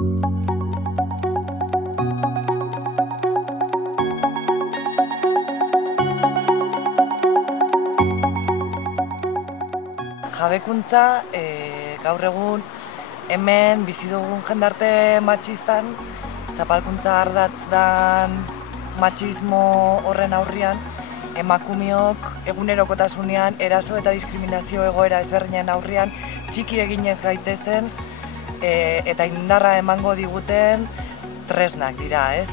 Jabekuntza, gaur egun hemen bizi dugun jendarte matxistan, zapalkuntza ardatz dan matxismo horren aurrian, emakumeok egunerokotasunean eraso eta diskriminazio egoera ezberdinen aurrian txiki eginez gaitezen eta indarra emango diguten tresnak dira, ez?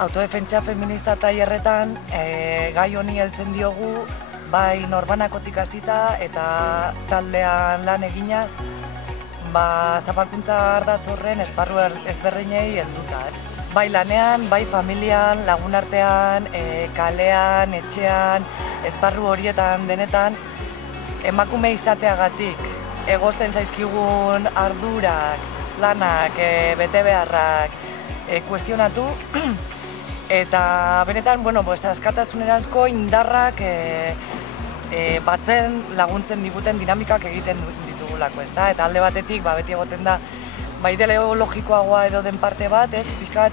Autodefentsa feminista tailerretan gai honi heltzen diogu bai norbanakotik hasita eta taldean lan eginaz, zapalkuntza ardatz horren esparru ezberdinei helduta. Bai lanean, bai familian, lagunartean, kalean, etxean, esparru horietan denetan, emakume izateagatik egozten zaizkigun ardurak, lanak, betebeharrak kuestionatu eta benetan, askatasunerazko indarrak batzen laguntzen diguten dinamikak egiten ditugulako, ezta? Eta alde batetik, beti egoten da, ideologikoagoa edo den parte bat, ez? Pixkat,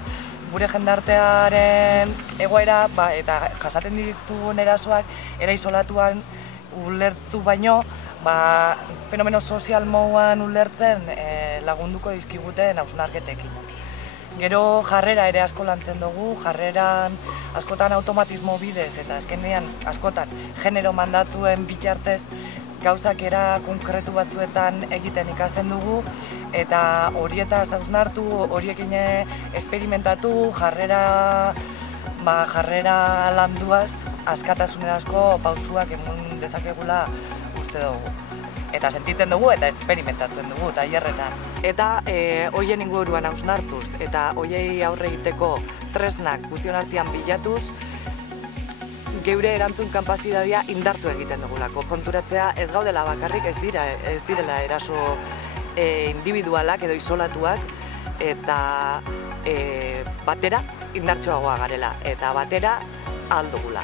gure jendartearen egoera eta jasaten ditugun erasoak era isolatuan ulertu baino, fenomeno sozial moduan ulertzen lagunduko dizkiguten hausnarketekin. Gero jarrera ere asko lantzen dugu, jarreran askotan automatismo bidez eta azkenean askotan genero mandatuen bitartez gauzak era konkretu batzuetan egiten ikasten dugu eta horietaz hausnartu, horiekin esperimentatu, jarrera landuaz askatasunerazko pausuak eman dezakegula uste dugu. Eta sentitzen dugu eta esperimentatzen dugu tailerretan. Eta hoien inguruan hausnartuz eta hoiei aurre egiteko tresnak guztion artean bilatuz, geure erantzun kanpazitatea indartu egiten dugulako. Konturatzea ez gaudela bakarrik, ez direla eraso individualak edo isolatuak eta batera indartsuagoa garela eta batera ahal dugula.